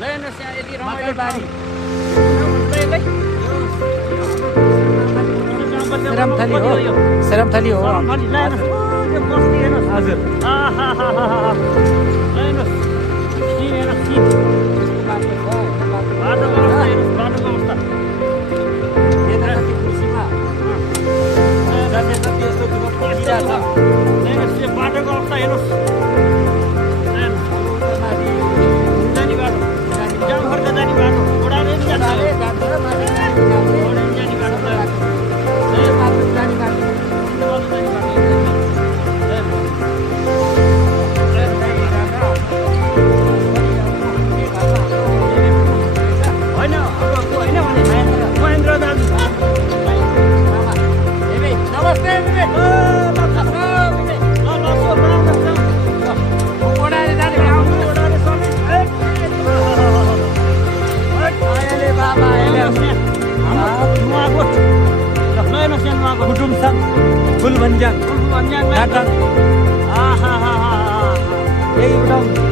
ल हेर्नुहोस् यहाँ यति रमाइलो बारी सेरमथली हो सेरमथली हो हजुर बाटोको अवस्था हेर्नुहोस् जाने बाटो जामखर्क जाने बाटो ओडाले जाने बाटो होइन होइन भने महेन्द्र दाजु नमस्ते कुटुम्बसँग फुलभन्ज्याङ यही यही एउटा